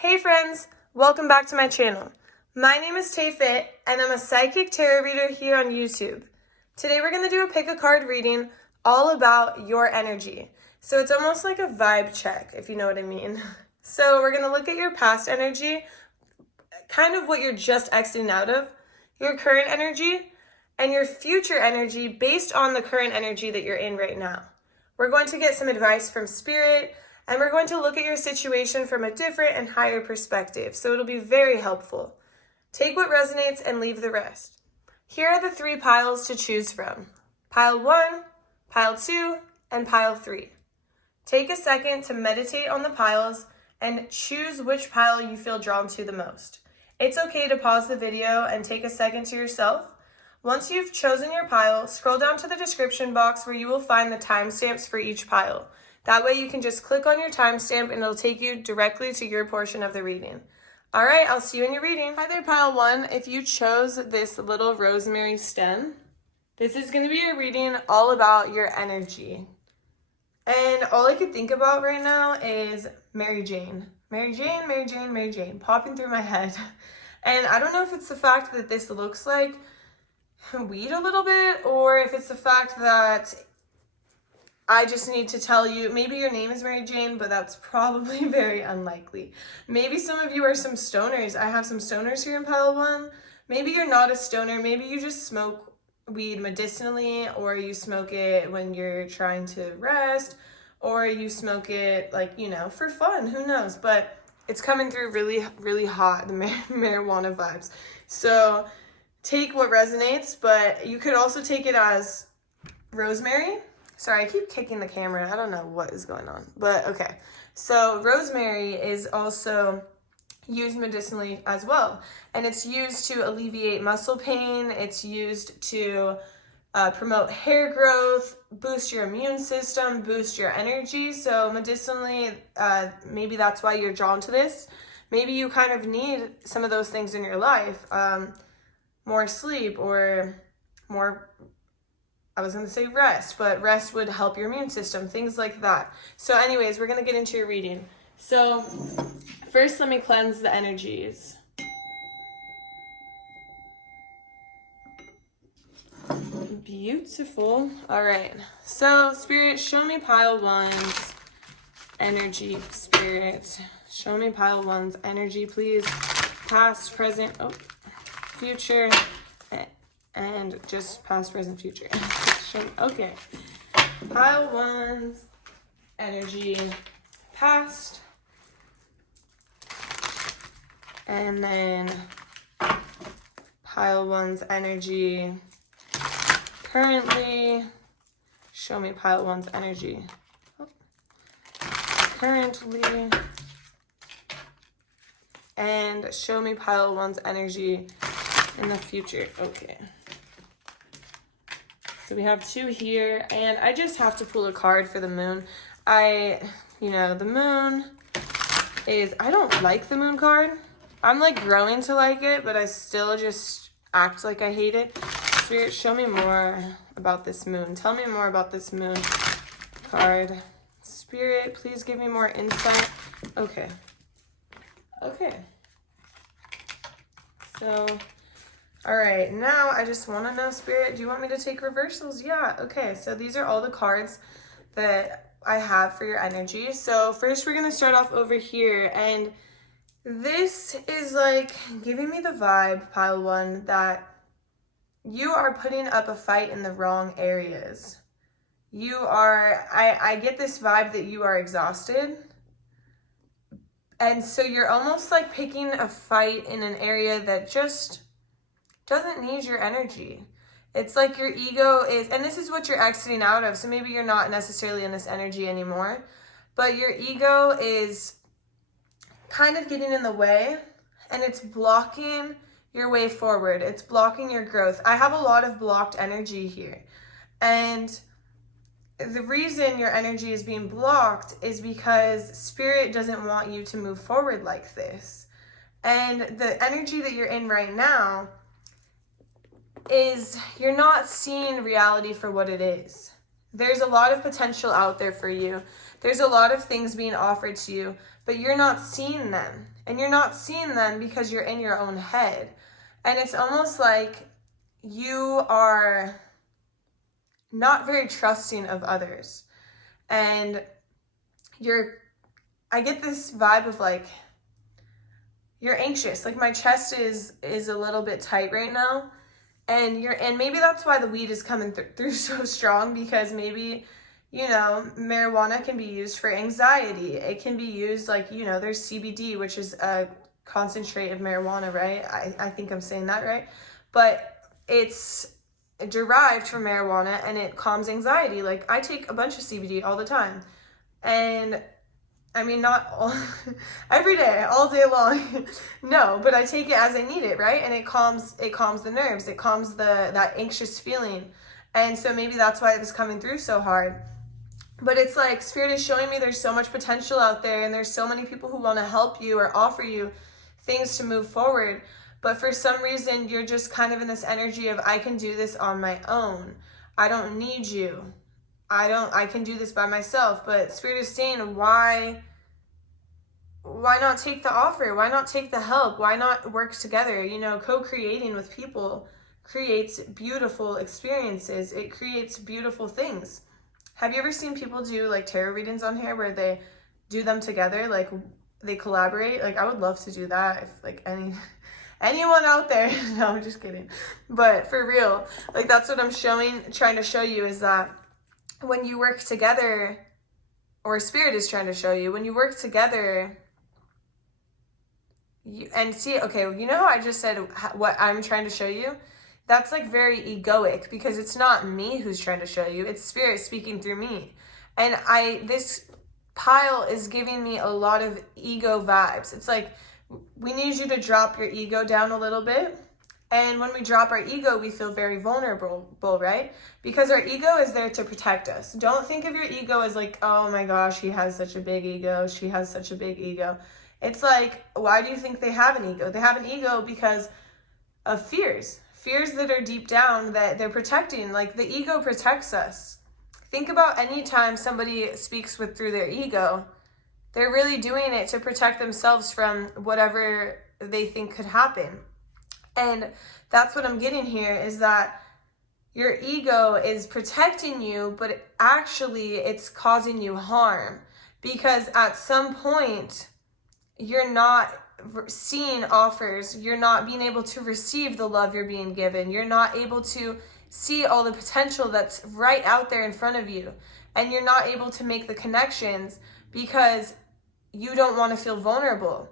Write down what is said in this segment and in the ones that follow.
Hey friends, welcome back to my channel. My name is TAYFIT and I'm a psychic tarot reader here on YouTube. Today we're going to do a pick a card reading all about your energy. So it's almost like a vibe check, if you know what I mean. So we're going to look at your past energy, kind of what you're just exiting out of, your current energy, and your future energy based on the current energy that you're in right now. We're going to get some advice from Spirit, and we're going to look at your situation from a different and higher perspective, so it'll be very helpful. Take what resonates and leave the rest. Here are the 3 piles to choose from. Pile 1, Pile 2, and Pile 3. Take a second to meditate on the piles and choose which pile you feel drawn to the most. It's okay to pause the video and take a second to yourself. Once you've chosen your pile, scroll down to the description box where you will find the timestamps for each pile. That way you can just click on your timestamp and it'll take you directly to your portion of the reading. All right, I'll see you in your reading. Hi there, Pile 1. If you chose this little rosemary stem, this is going to be a reading all about your energy. And all I could think about right now is Mary Jane. Mary Jane, Mary Jane, Mary Jane, popping through my head. And I don't know if it's the fact that this looks like weed a little bit, or if it's the fact that I just need to tell you, maybe your name is Mary Jane, but that's probably very unlikely. Maybe some of you are some stoners. I have some stoners here in Pile 1. Maybe you're not a stoner. Maybe you just smoke weed medicinally, or you smoke it when you're trying to rest, or you smoke it like, you know, for fun. Who knows? But it's coming through really, really hot, the marijuana vibes. So take what resonates, but you could also take it as rosemary. Sorry, I keep kicking the camera. I don't know what is going on, but okay. So rosemary is also used medicinally as well, and it's used to alleviate muscle pain. It's used to promote hair growth, boost your immune system, boost your energy. So medicinally, maybe that's why you're drawn to this. Maybe you kind of need some of those things in your life, more sleep or more, I was going to say rest, but rest would help your immune system, things like that. So anyways, we're going to get into your reading. So first, let me cleanse the energies. Beautiful. All right. So Spirit, show me Pile 1's energy. Spirit, show me Pile 1's energy, please. Past, present, future, and just past, present, future. Okay. Pile 1's energy, past, and then Pile 1's energy currently. Show me Pile 1's energy currently, and show me Pile 1's energy in the future. Okay. So we have 2 here, and I just have to pull a card for the moon. The moon is, I don't like the moon card. I'm like growing to like it, but I still just act like I hate it. Spirit, show me more about this moon. Tell me more about this moon card. Spirit, please give me more insight. Okay. So, all right, now I just want to know, Spirit, do you want me to take reversals? Yeah, okay. So these are all the cards that I have for your energy. So first we're going to start off over here, and this is like giving me the vibe, Pile 1, that you are putting up a fight in the wrong areas. You are, I get this vibe that you are exhausted. And so you're almost like picking a fight in an area that just doesn't need your energy. It's like your ego is, and this is what you're exiting out of, so maybe you're not necessarily in this energy anymore, but your ego is kind of getting in the way, and it's blocking your way forward. It's blocking your growth. I have a lot of blocked energy here, and the reason your energy is being blocked is because Spirit doesn't want you to move forward like this. And the energy that you're in right now is you're not seeing reality for what it is. There's a lot of potential out there for you. There's a lot of things being offered to you, but you're not seeing them. And you're not seeing them because you're in your own head. And it's almost like you are not very trusting of others. And I get this vibe of like, you're anxious. Like my chest is a little bit tight right now. And maybe that's why the weed is coming through so strong, because maybe, you know, marijuana can be used for anxiety. It can be used like, you know, there's CBD, which is a concentrate of marijuana, right? I think I'm saying that right. But it's derived from marijuana and it calms anxiety. Like I take a bunch of CBD all the time. And I mean, not all, every day, all day long. No, but I take it as I need it, right? And it calms the nerves. It calms that anxious feeling. And so maybe that's why it was coming through so hard. But it's like Spirit is showing me there's so much potential out there, and there's so many people who want to help you or offer you things to move forward. But for some reason, you're just kind of in this energy of, I can do this on my own. I don't need you. I can do this by myself. But Spirit is saying, why not take the offer? Why not take the help? Why not work together? You know, co-creating with people creates beautiful experiences. It creates beautiful things. Have you ever seen people do like tarot readings on here where they do them together? Like they collaborate? Like I would love to do that if like anyone out there. No, I'm just kidding. But for real, like that's what I'm trying to show you, is that when you work together, or Spirit is trying to show you, when you work together, and see, okay, you know how I just said what I'm trying to show you? That's like very egoic, because it's not me who's trying to show you, it's Spirit speaking through me. And this pile is giving me a lot of ego vibes. It's like, we need you to drop your ego down a little bit. And when we drop our ego, we feel very vulnerable, right? Because our ego is there to protect us. Don't think of your ego as like, oh my gosh, he has such a big ego, she has such a big ego. It's like, why do you think they have an ego? They have an ego because of fears that are deep down that they're protecting. Like the ego protects us. Think about any time somebody speaks through their ego, they're really doing it to protect themselves from whatever they think could happen. And that's what I'm getting here, is that your ego is protecting you, but actually it's causing you harm, because at some point you're not seeing offers, you're not being able to receive the love you're being given, you're not able to see all the potential that's right out there in front of you, and you're not able to make the connections because you don't want to feel vulnerable.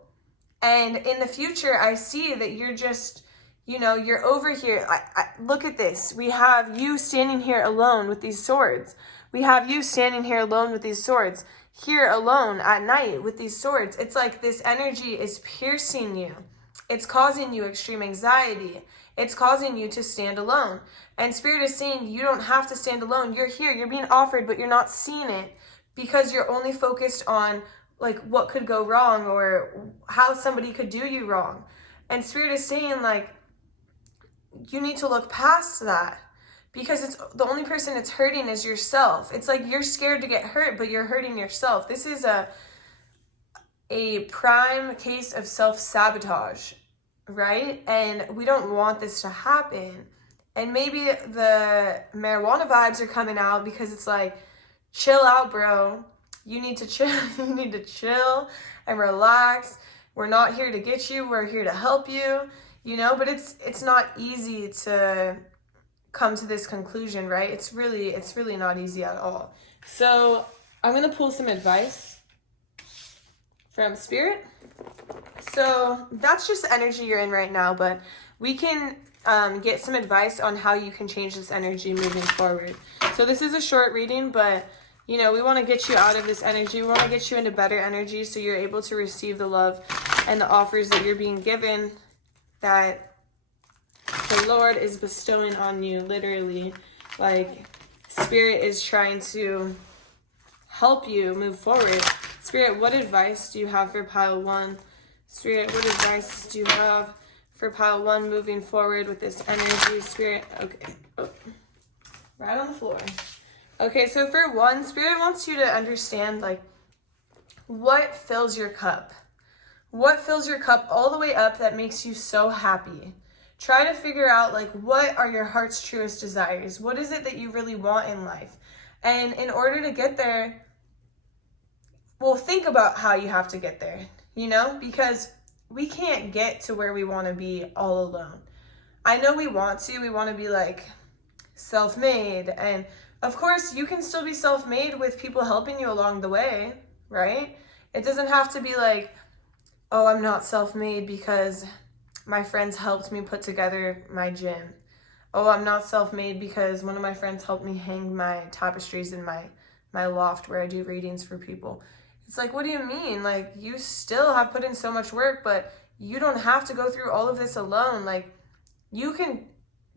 And in the future, I see that you're just, you know, you're over here. Look at this. We have you standing here alone with these swords. We have you standing here alone with these swords. Here alone at night with these swords. It's like this energy is piercing you. It's causing you extreme anxiety. It's causing you to stand alone. And Spirit is saying you don't have to stand alone. You're here. You're being offered, but you're not seeing it because you're only focused on like what could go wrong or how somebody could do you wrong. And Spirit is saying like, you need to look past that, because it's the only person it's hurting is yourself. It's like you're scared to get hurt, but you're hurting yourself. This is a prime case of self-sabotage, right? And we don't want this to happen. And maybe the marijuana vibes are coming out because it's like, chill out, bro. You need to chill. You need to chill and relax. We're not here to get you. We're here to help you, you know, but it's not easy to come to this conclusion, right? It's really not easy at all. So I'm going to pull some advice from Spirit. So that's just the energy you're in right now, but we can get some advice on how you can change this energy moving forward. So this is a short reading, but you know, we want to get you out of this energy. We want to get you into better energy so you're able to receive the love and the offers that you're being given, that the Lord is bestowing on you, literally. Like, Spirit is trying to help you move forward. Spirit, what advice do you have for pile one? Spirit, what advice do you have for pile one moving forward with this energy? Spirit, okay. Oh, right on the floor. Okay, so for one, Spirit wants you to understand, like, what fills your cup? What fills your cup all the way up that makes you so happy? Try to figure out, like, what are your heart's truest desires? What is it that you really want in life? And in order to get there, well, think about how you have to get there, because we can't get to where we want to be all alone. I know we want to be like self-made, and of course you can still be self-made with people helping you along the way, right? It doesn't have to be like, oh, I'm not self-made because my friends helped me put together my gym. Oh, I'm not self-made because one of my friends helped me hang my tapestries in my loft where I do readings for people. It's like, what do you mean? Like, you still have put in so much work, but you don't have to go through all of this alone. Like, you can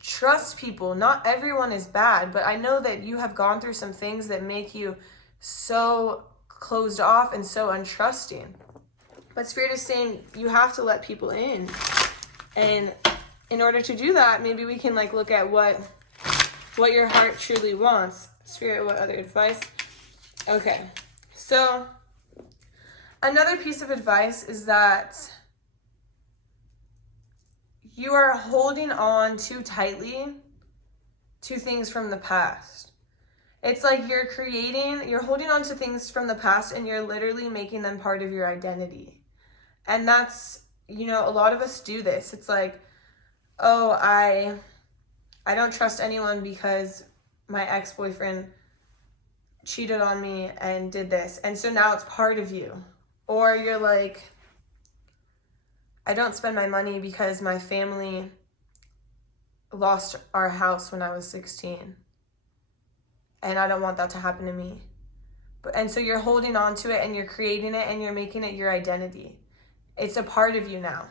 trust people. Not everyone is bad, but I know that you have gone through some things that make you so closed off and so untrusting. But Spirit is saying you have to let people in. And in order to do that, maybe we can like look at what your heart truly wants. Spirit, what other advice? Okay. So another piece of advice is that you are holding on too tightly to things from the past. It's like you're holding on to things from the past and you're literally making them part of your identity. And that's, a lot of us do this. It's like, oh, I don't trust anyone because my ex-boyfriend cheated on me and did this. And so now it's part of you. Or you're like, I don't spend my money because my family lost our house when I was 16. And I don't want that to happen to me. And so you're holding on to it and you're creating it and you're making it your identity. It's a part of you now.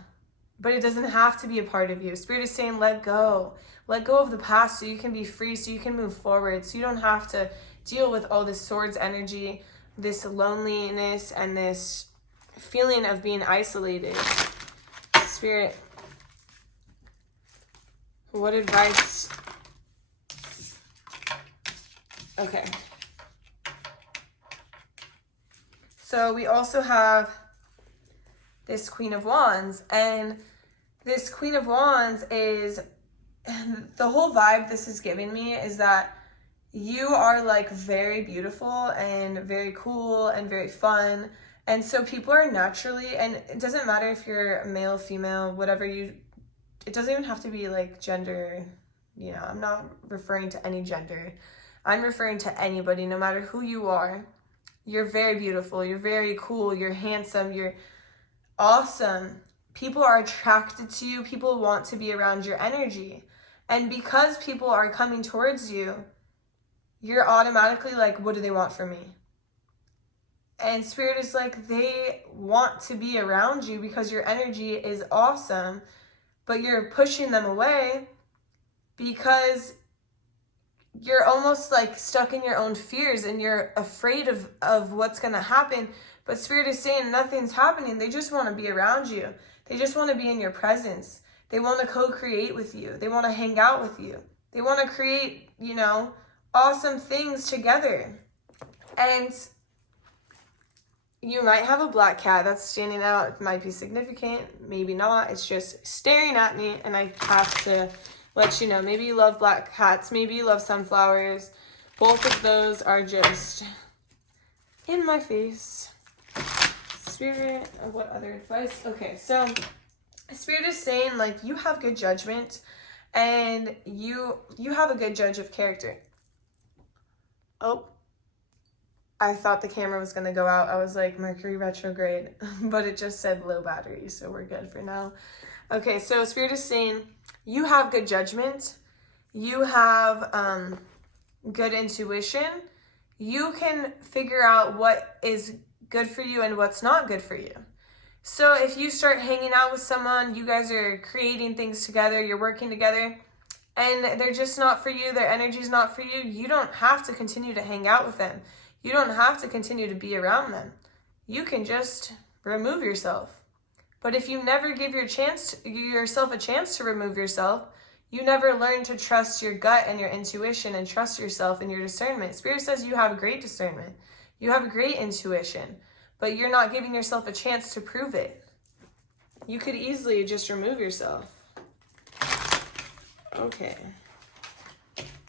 But it doesn't have to be a part of you. Spirit is saying let go. Let go of the past so you can be free, so you can move forward, so you don't have to deal with all this swords energy, this loneliness, and this feeling of being isolated. Spirit, what advice? Okay. So we also have this Queen of Wands, and this Queen of Wands is, the whole vibe this is giving me is that you are like very beautiful and very cool and very fun. And so people are naturally, and it doesn't matter if you're male, female, whatever it doesn't even have to be like gender, I'm not referring to any gender. I'm referring to anybody, no matter who you are. You're very beautiful, you're very cool, you're handsome, you're awesome. People are attracted to you, people want to be around your energy. And because people are coming towards you, you're automatically like, what do they want from me? And Spirit is like, they want to be around you because your energy is awesome, but you're pushing them away because you're almost like stuck in your own fears and you're afraid of what's going to happen. But Spirit is saying nothing's happening. They just want to be around you. They just want to be in your presence. They want to co-create with you. They want to hang out with you. They want to create, awesome things together. And you might have a black cat that's standing out. It might be significant, maybe not. It's just staring at me, and I have to let you know. Maybe you love black cats. Maybe you love sunflowers. Both of those are just in my face. Spirit, what other advice? Okay, so Spirit is saying, like, you have good judgment, and you have a good judge of character. Oh, I thought the camera was going to go out. I was like, Mercury retrograde, but it just said low battery, so we're good for now. Okay, so Spirit is saying you have good judgment. You have good intuition. You can figure out what is good for you and what's not good for you. So if you start hanging out with someone, you guys are creating things together, you're working together, and they're just not for you, their energy's not for you, you don't have to continue to hang out with them. You don't have to continue to be around them. You can just remove yourself. But if you never give yourself a chance to remove yourself, you never learn to trust your gut and your intuition and trust yourself and your discernment. Spirit says you have great discernment. You have great intuition. but you're not giving yourself a chance to prove it. You could easily just remove yourself. Okay.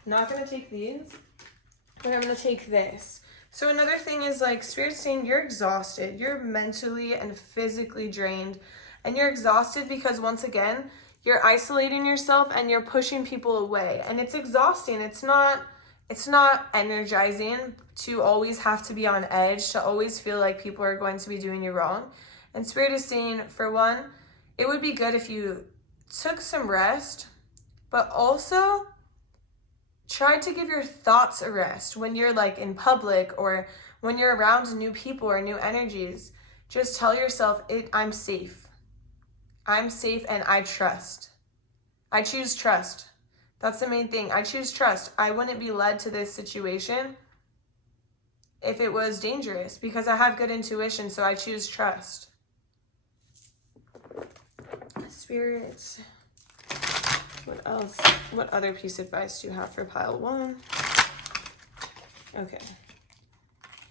Not going to take these, but I'm going to take this. So another thing is like Spirit's saying you're exhausted. You're mentally and physically drained. And you're exhausted because once again, you're isolating yourself and you're pushing people away. And it's exhausting. It's not energizing to always have to be on edge, to always feel like people are going to be doing you wrong. And Spirit is saying, for one, it would be good if you took some rest, but also try to give your thoughts a rest when you're like in public or when you're around new people or new energies. Just tell yourself, I'm safe. I'm safe and I trust. I choose trust. That's the main thing. I choose trust. I wouldn't be led to this situation if it was dangerous because I have good intuition, so I choose trust. Spirits. What else? What other piece of advice do you have for pile 1?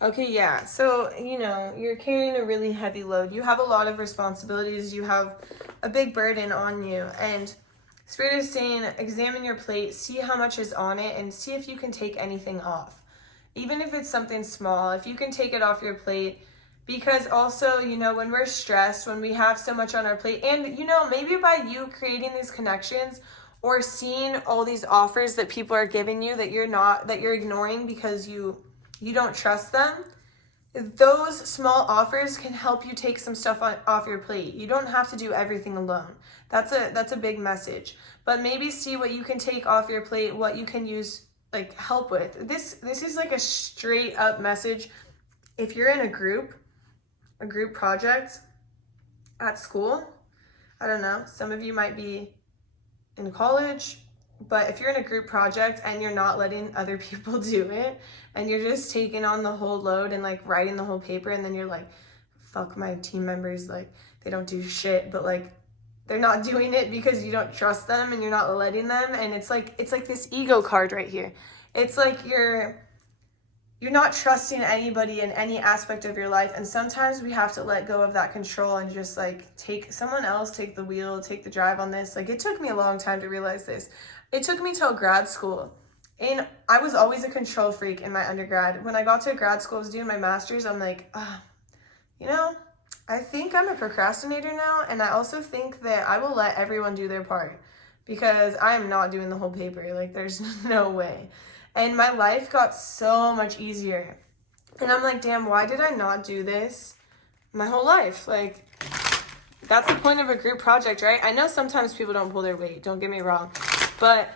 Okay, yeah. So, you're carrying a really heavy load. You have a lot of responsibilities. You have a big burden on you. And Spirit is saying, examine your plate, see how much is on it, and see if you can take anything off. Even if it's something small, if you can take it off your plate. Because also, when we're stressed, when we have so much on our plate, and, maybe by you creating these connections or seeing all these offers that people are giving you that you're ignoring because you don't trust them, those small offers can help you take some stuff off your plate. You don't have to do everything alone. That's a big message. But maybe see what you can take off your plate, what you can use, like, help with. This is like a straight up message. If you're in a group project at school, I don't know, some of you might be in college, but if you're in a group project and you're not letting other people do it and you're just taking on the whole load and like writing the whole paper, and then you're like, fuck my team members, like they don't do shit, but like they're not doing it because you don't trust them and you're not letting them. And it's like this ego card right here. It's like you're not trusting anybody in any aspect of your life. And sometimes we have to let go of that control and just like someone else take the wheel, take the drive on this. Like, it took me a long time to realize this. It took me till grad school. And I was always a control freak in my undergrad. When I got to grad school, I was doing my master's. I'm like, I think I'm a procrastinator now. And I also think that I will let everyone do their part because I am not doing the whole paper. Like, there's no way. And my life got so much easier. And I'm like, damn, why did I not do this my whole life? Like, that's the point of a group project, right? I know sometimes people don't pull their weight, don't get me wrong. But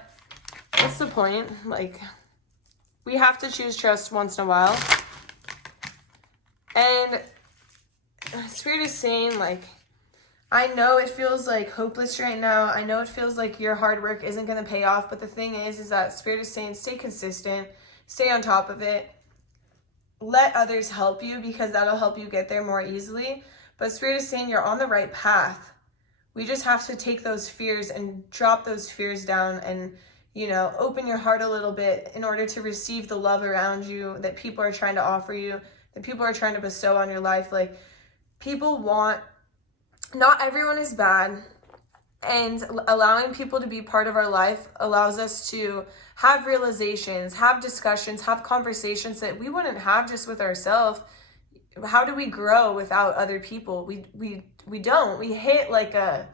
what's the point? Like, we have to choose trust once in a while. And Spirit is saying, like, I know it feels like hopeless right now. I know it feels like your hard work isn't going to pay off. But the thing is that Spirit is saying stay consistent. Stay on top of it. Let others help you because that'll help you get there more easily. But Spirit is saying you're on the right path. We just have to take those fears and drop those fears down and, open your heart a little bit in order to receive the love around you that people are trying to offer you, that people are trying to bestow on your life. Like, not everyone is bad, and allowing people to be part of our life allows us to have realizations, have discussions, have conversations that we wouldn't have just with ourselves. How do we grow without other people? We don't. We hit like a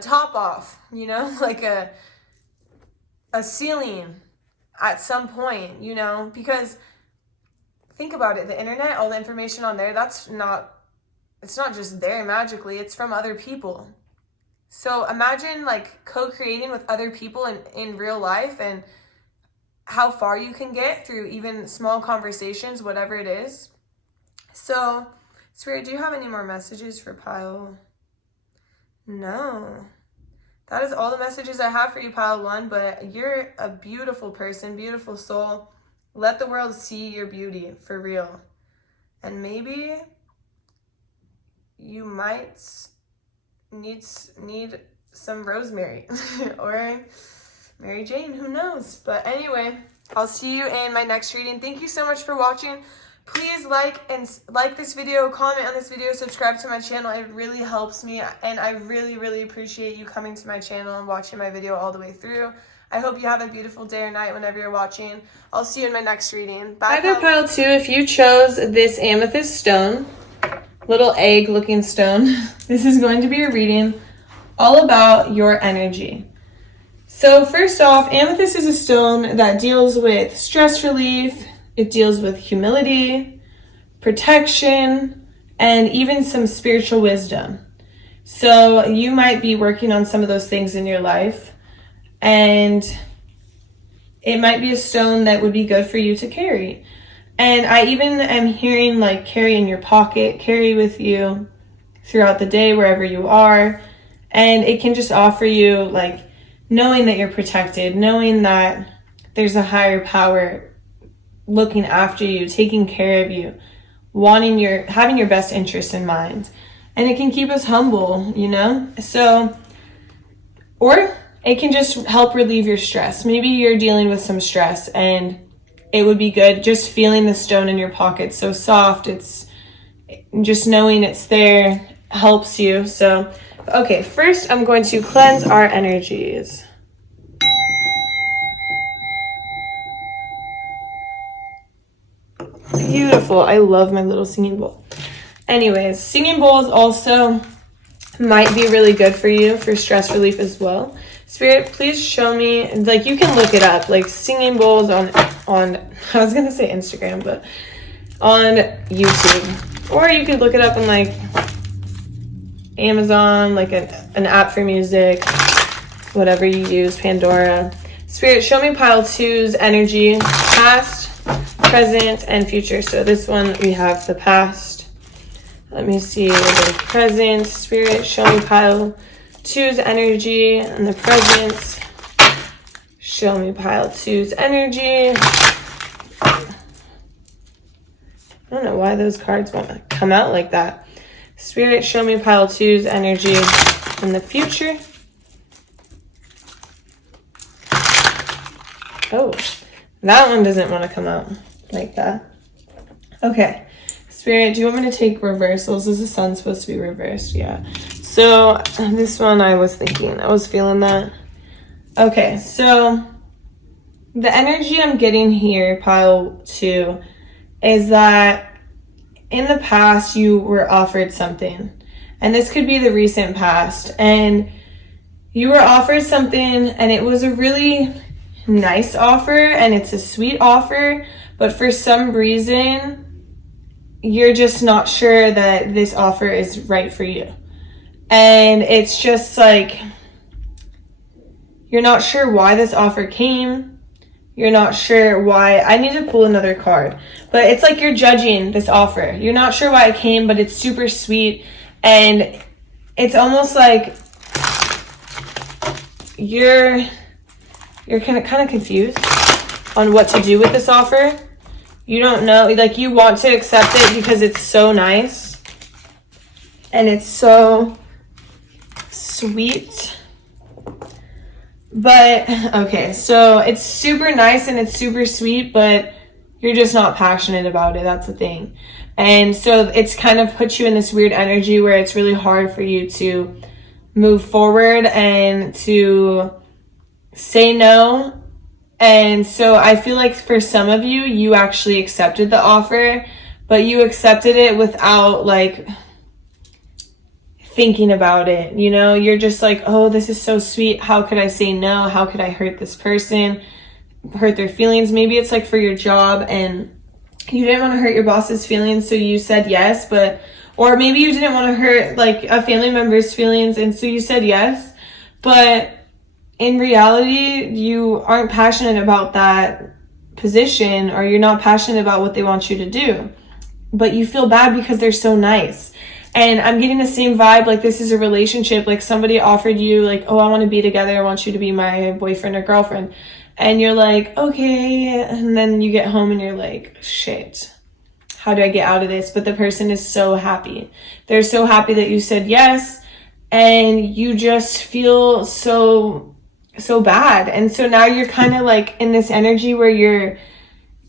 top off, like a ceiling at some point, because think about it, the internet, all the information on there, it's not just there magically, it's from other people. So imagine like co-creating with other people in real life and how far you can get through even small conversations, whatever it is. So, Spirit, do you have any more messages for pile? No. That is all the messages I have for you, pile 1, but you're a beautiful person, beautiful soul. Let the world see your beauty for real. And maybe you might need some rosemary or Mary Jane, who knows? But anyway, I'll see you in my next reading. Thank you so much for watching. Please like this video, comment on this video, subscribe to my channel. It really helps me, and I really appreciate you coming to my channel and watching my video all the way through. I hope you have a beautiful day or night whenever you're watching. I'll see you in my next reading. Bye. Hi there, pile 2. If you chose this amethyst stone, little egg looking stone, this is going to be a reading all about your energy. So first off, amethyst is a stone that deals with stress relief. It deals with humility, protection, and even some spiritual wisdom. So you might be working on some of those things in your life, and it might be a stone that would be good for you to carry. And I even am hearing like carry in your pocket, carry with you throughout the day, wherever you are. And it can just offer you like knowing that you're protected, knowing that there's a higher power looking after you, taking care of you, having your best interest in mind. And it can keep us humble, you know? So, or it can just help relieve your stress. Maybe you're dealing with some stress and it would be good just feeling the stone in your pocket. So soft, it's just knowing it's there helps you. So, okay, first I'm going to cleanse our energies. Beautiful. I love my little singing bowl. Anyways, singing bowls also might be really good for you for stress relief as well. Spirit, please show me, like you can look it up, like singing bowls on I was going to say Instagram, but on YouTube. Or you could look it up on like Amazon, like an app for music, whatever you use, Pandora. Spirit, show me pile 2's energy, past, present, and future. So this one we have the past. Let me see the present. Spirit, show me pile 2's energy and the present. Show me pile 2's energy. I don't know why those cards won't come out like that. Spirit, show me pile 2's energy in the future. Oh, that one doesn't want to come out like that. Okay. Spirit, do you want me to take reversals? Is the sun supposed to be reversed? Yeah. So this one I was feeling that. Okay, so the energy I'm getting here, pile 2, is that in the past you were offered something. And this could be the recent past. And you were offered something and it was a really nice offer and it's a sweet offer, but for some reason you're just not sure that this offer is right for you. And it's just like you're not sure why this offer came. You're not sure why. I need to pull another card, but it's like you're judging this offer. You're not sure why it came, but it's super sweet, and it's almost like you're kind of confused on what to do with this offer. You don't know, like you want to accept it because it's so nice and it's so sweet. But okay, so it's super nice and it's super sweet, but you're just not passionate about it. That's the thing. And so it's kind of put you in this weird energy where it's really hard for you to move forward and to say no. And so I feel like for some of you, you actually accepted the offer, but you accepted it without like thinking about it. You know, you're just like, oh, this is so sweet. How could I say no? How could I hurt this person, hurt their feelings? Maybe it's like for your job and you didn't want to hurt your boss's feelings, so you said yes, or maybe you didn't want to hurt like a family member's feelings, and so you said yes, but in reality, you aren't passionate about that position, or you're not passionate about what they want you to do, but you feel bad because they're so nice. And I'm getting the same vibe, like this is a relationship, like somebody offered you like, oh, I want to be together, I want you to be my boyfriend or girlfriend, and you're like, okay, and then you get home and you're like, shit, how do I get out of this? But the person is so happy. They're so happy that you said yes, and you just feel so bad. And so now you're kind of like in this energy where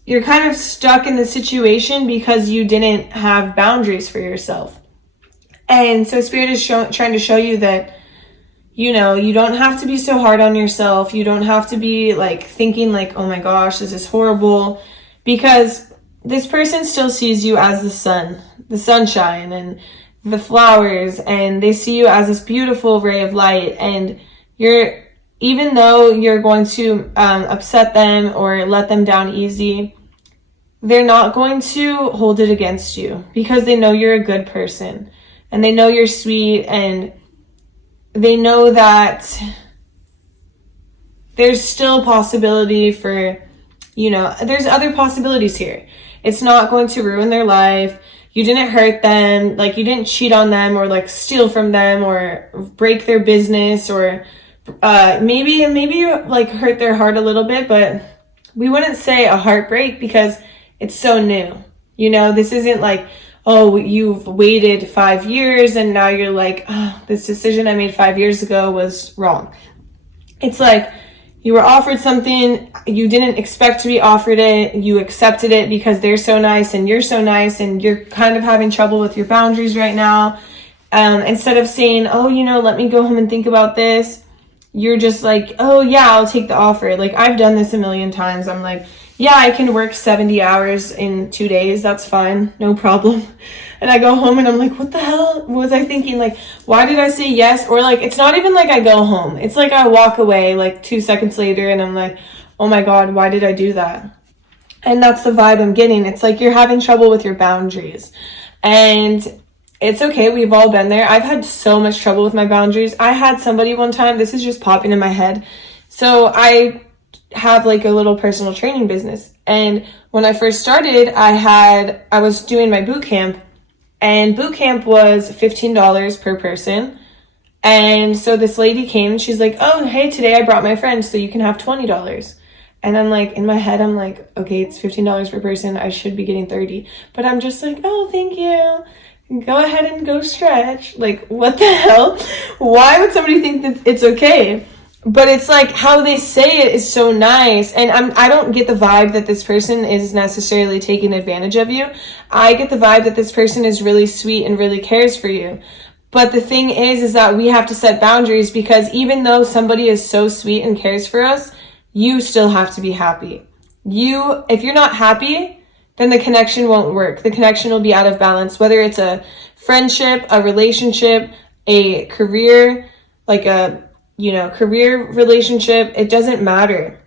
you're kind of stuck in the situation because you didn't have boundaries for yourself. And so Spirit is trying to show you that, you know, you don't have to be so hard on yourself. You don't have to be like thinking like, oh my gosh, this is horrible, because this person still sees you as the sun, the sunshine and the flowers, and they see you as this beautiful ray of light. And even though you're going to upset them or let them down easy, they're not going to hold it against you, because they know you're a good person and they know you're sweet, and they know that there's still possibility for, you know, there's other possibilities here. It's not going to ruin their life. You didn't hurt them. Like, you didn't cheat on them or like steal from them or break their business, or maybe you like hurt their heart a little bit, but we wouldn't say a heartbreak because it's so new. You know, this isn't like, oh, you've waited 5 years and now you're like, oh, this decision I made 5 years ago was wrong. It's like you were offered something, you didn't expect to be offered it, you accepted it because they're so nice and you're so nice, and you're kind of having trouble with your boundaries right now. Instead of saying, oh, you know, let me go home and think about this, you're just like, oh yeah, I'll take the offer. Like, I've done this a million times. I'm like, yeah, I can work 70 hours in 2 days. That's fine. No problem. And I go home and I'm like, what the hell was I thinking? Like, why did I say yes? Or like, it's not even like I go home. It's like I walk away like 2 seconds later and I'm like, oh my God, why did I do that? And that's the vibe I'm getting. It's like you're having trouble with your boundaries. And it's okay. We've all been there. I've had so much trouble with my boundaries. I had somebody one time, this is just popping in my head. So I have like a little personal training business. And when I first started, I was doing my boot camp, and boot camp was $15 per person. And so this lady came and she's like, oh, hey, today I brought my friend, so you can have $20. And I'm like, in my head, I'm like, okay, it's $15 per person. I should be getting 30. But I'm just like, oh, thank you. Go ahead and go stretch. Like, what the hell? Why would somebody think that it's okay? But it's like how they say it is so nice. And I don't get the vibe that this person is necessarily taking advantage of you. I get the vibe that this person is really sweet and really cares for you. But the thing is that we have to set boundaries, because even though somebody is so sweet and cares for us, you still have to be happy. If you're not happy, then the connection won't work. The connection will be out of balance, whether it's a friendship, a relationship, a career, like a career relationship. It doesn't matter.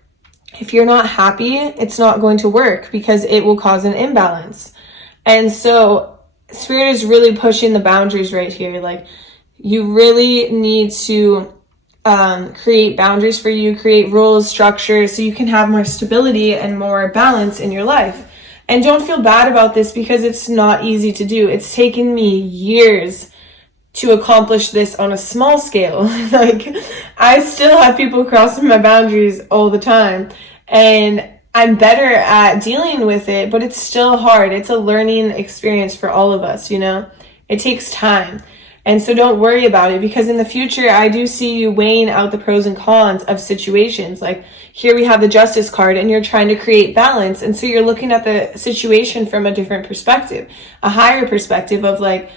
If you're not happy, it's not going to work, because it will cause an imbalance. And so Spirit is really pushing the boundaries right here. Like, you really need to create boundaries for you, create rules, structure, so you can have more stability and more balance in your life. And don't feel bad about this, because it's not easy to do. It's taken me years to accomplish this on a small scale. Like, I still have people crossing my boundaries all the time, and I'm better at dealing with it, but it's still hard. It's a learning experience for all of us, you know? It takes time. And so don't worry about it, because in the future, I do see you weighing out the pros and cons of situations. Like, here we have the Justice card, and you're trying to create balance. And so you're looking at the situation from a different perspective, a higher perspective of like,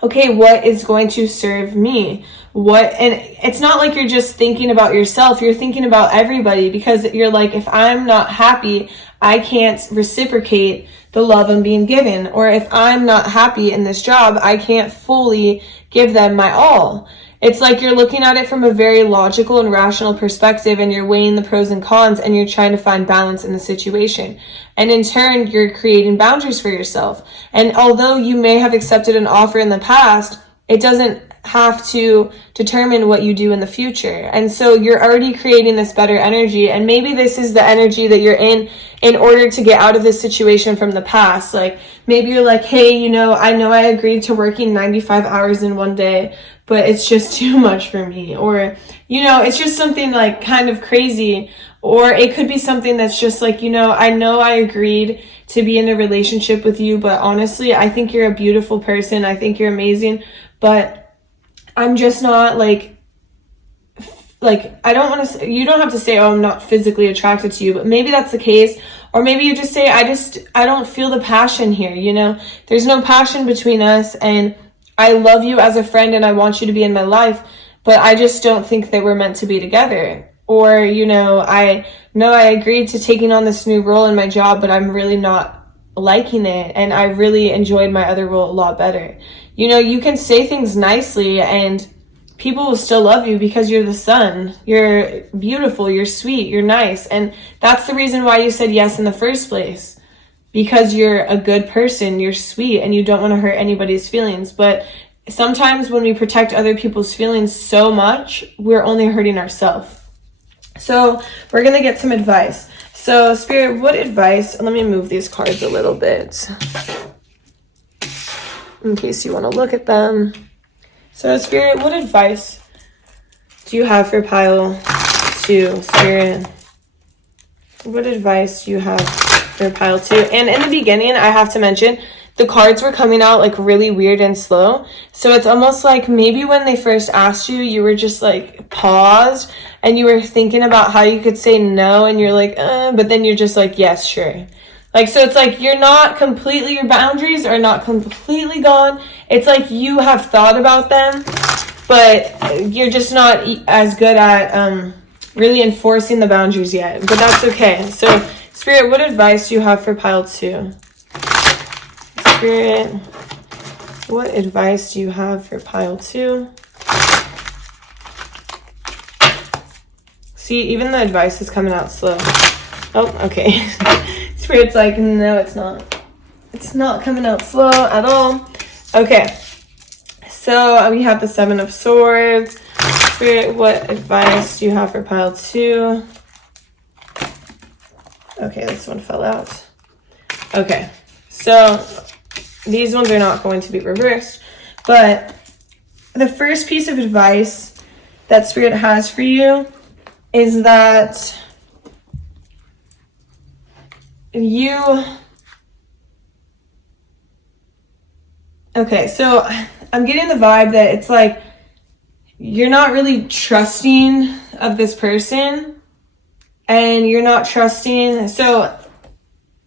okay, what is going to serve me? And it's not like you're just thinking about yourself, you're thinking about everybody, because you're like, if I'm not happy, I can't reciprocate the love I'm being given. Or if I'm not happy in this job, I can't fully give them my all. It's like you're looking at it from a very logical and rational perspective, and you're weighing the pros and cons, and you're trying to find balance in the situation. And in turn, you're creating boundaries for yourself. And although you may have accepted an offer in the past, it doesn't have to determine what you do in the future. And so you're already creating this better energy. And maybe this is the energy that you're in order to get out of this situation from the past. Like, maybe you're like, hey, I know I agreed to working 95 hours in one day, but it's just too much for me. Or, it's just something like kind of crazy. Or it could be something that's just like, I know I agreed to be in a relationship with you, but honestly, I think you're a beautiful person. I think you're amazing, but I'm just not like I don't want to, you don't have to say, oh, I'm not physically attracted to you, but maybe that's the case. Or maybe you just say, I don't feel the passion here, you know? There's no passion between us, and I love you as a friend and I want you to be in my life, but I just don't think that we're meant to be together. Or, you know, I agreed to taking on this new role in my job, but I'm really not liking it, and I really enjoyed my other role a lot better. You know, you can say things nicely and people will still love you because you're the sun. You're beautiful, you're sweet, you're nice. And that's the reason why you said yes in the first place. Because you're a good person, you're sweet, and you don't want to hurt anybody's feelings. But sometimes when we protect other people's feelings so much, we're only hurting ourselves. So we're going to get some advice. So Spirit, what advice, let me move these cards a little bit in case you want to look at them. So Spirit, what advice do you have for pile 2, Spirit? What advice do you have for pile 2? And in the beginning, I have to mention, the cards were coming out like really weird and slow. So it's almost like maybe when they first asked you, you were just like paused and you were thinking about how you could say no, and you're like, but then you're just like, yes, sure. Like, so it's like you're not completely, your boundaries are not completely gone. It's like you have thought about them, but you're just not as good at really enforcing the boundaries yet. But that's okay. So Spirit, what advice do you have for pile 2? Spirit, what advice do you have for pile 2? See, even the advice is coming out slow. Oh, okay. Spirit's like, no, it's not. It's not coming out slow at all. Okay. So we have the 7 of Swords. Spirit, what advice do you have for pile 2? Okay, this one fell out. Okay. So these ones are not going to be reversed, but the first piece of advice that Spirit has for you is that okay, so I'm getting the vibe that it's like you're not really trusting of this person, and you're not trusting, so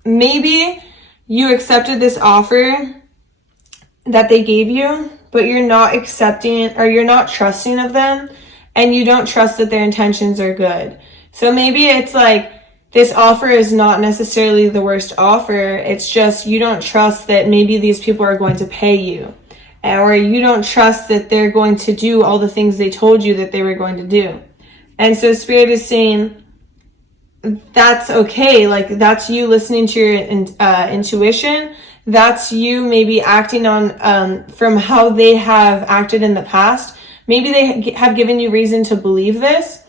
maybe you accepted this offer that they gave you, but you're not accepting, or you're not trusting of them, and you don't trust that their intentions are good. So maybe it's like this offer is not necessarily the worst offer. It's just you don't trust that maybe these people are going to pay you, or you don't trust that they're going to do all the things they told you that they were going to do. And so Spirit is saying, that's okay. Like, that's you listening to your intuition. That's you maybe acting on from how they have acted in the past. Maybe they have given you reason to believe this,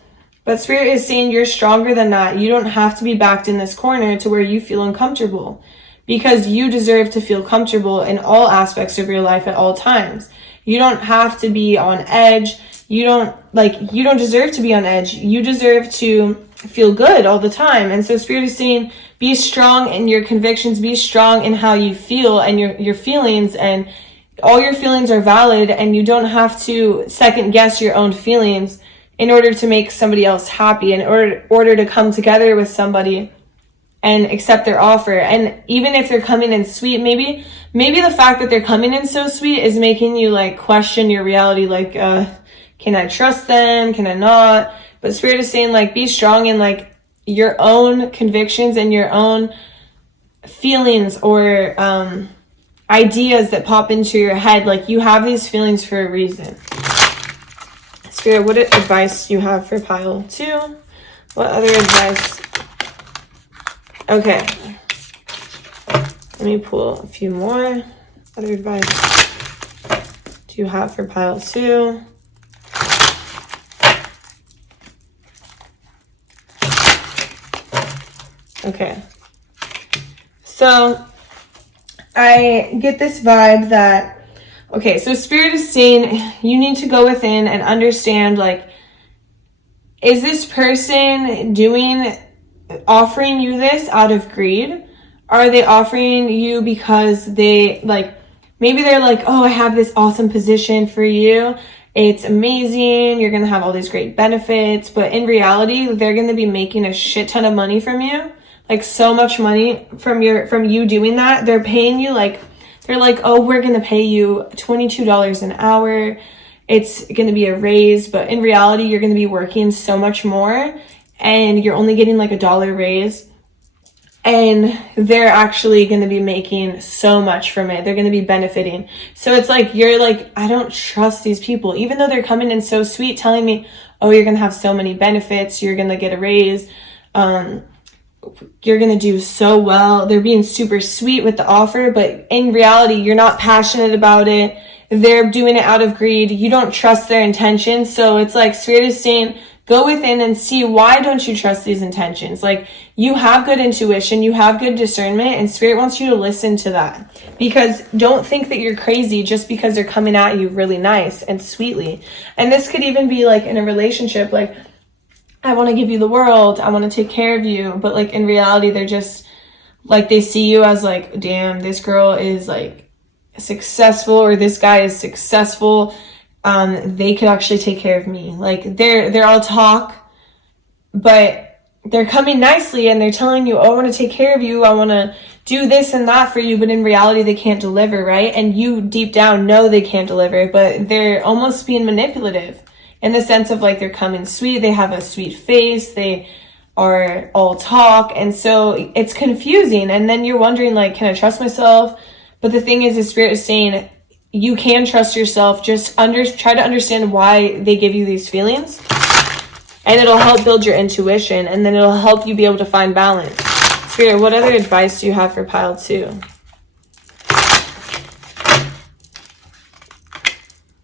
but Spirit is saying you're stronger than that. You don't have to be backed in this corner to where you feel uncomfortable, because you deserve to feel comfortable in all aspects of your life at all times. You don't have to be on edge. You don't deserve to be on edge. You deserve to feel good all the time. And so Spirit is saying, be strong in your convictions, be strong in how you feel and your feelings, and all your feelings are valid, and you don't have to second guess your own feelings in order to make somebody else happy, in order to come together with somebody and accept their offer. And even if they're coming in sweet, maybe the fact that they're coming in so sweet is making you like question your reality, like, can I trust them? Can I not? But Spirit is saying, like, be strong in like your own convictions and your own feelings, or ideas that pop into your head. Like, you have these feelings for a reason. Spirit, what advice do you have for pile 2? What other advice? Okay. Let me pull a few more. Other advice do you have for pile 2? Okay. So I get this vibe that, okay, so Spirit is saying you need to go within and understand, like, is this person offering you this out of greed? Are they offering you because they, like, maybe they're like, oh, I have this awesome position for you. It's amazing. You're going to have all these great benefits. But in reality, they're going to be making a shit ton of money from you. like so much money from you doing that. They're paying you like, they're like, oh, we're going to pay you $22 an hour. It's going to be a raise. But in reality, you're going to be working so much more and you're only getting like $1 raise. And they're actually going to be making so much from it. They're going to be benefiting. So it's like, you're like, I don't trust these people, even though they're coming in so sweet, telling me, oh, you're going to have so many benefits. You're going to get a raise. You're going to do so well. They're being super sweet with the offer, but in reality, you're not passionate about it. They're doing it out of greed. You don't trust their intentions. So it's like Spirit is saying, go within and see, why don't you trust these intentions? Like, you have good intuition, you have good discernment, and Spirit wants you to listen to that. Because don't think that you're crazy just because they're coming at you really nice and sweetly. And this could even be like in a relationship, like, I want to give you the world, I want to take care of you. But like in reality, they're just like, they see you as like, damn, this girl is like successful, or this guy is successful. They could actually take care of me. Like they're all talk, but they're coming nicely and they're telling you, oh, I want to take care of you. I want to do this and that for you. But in reality, they can't deliver, right? And you deep down know they can't deliver, but they're almost being manipulative in the sense of like, they're coming sweet. They have a sweet face. They are all talk. And so it's confusing. And then you're wondering like, can I trust myself? But the thing is, the Spirit is saying, you can trust yourself. Just try to understand why they give you these feelings, and it'll help build your intuition, and then it'll help you be able to find balance. Spirit, what other advice do you have for pile 2?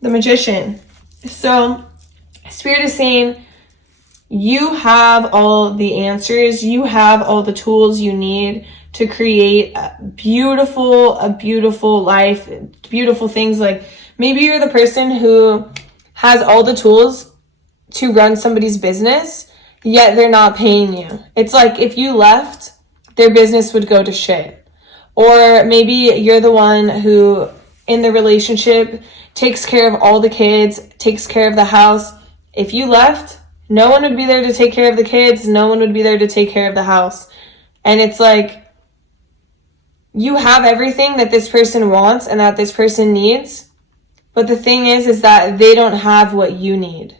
The Magician. So Spirit is saying, you have all the answers. You have all the tools you need to create a beautiful life, beautiful things. Like maybe you're the person who has all the tools to run somebody's business, yet they're not paying you. It's like if you left, their business would go to shit. Or maybe you're the one who in the relationship takes care of all the kids, takes care of the house. If you left, no one would be there to take care of the kids. No one would be there to take care of the house. And it's like, you have everything that this person wants and that this person needs. But the thing is that they don't have what you need.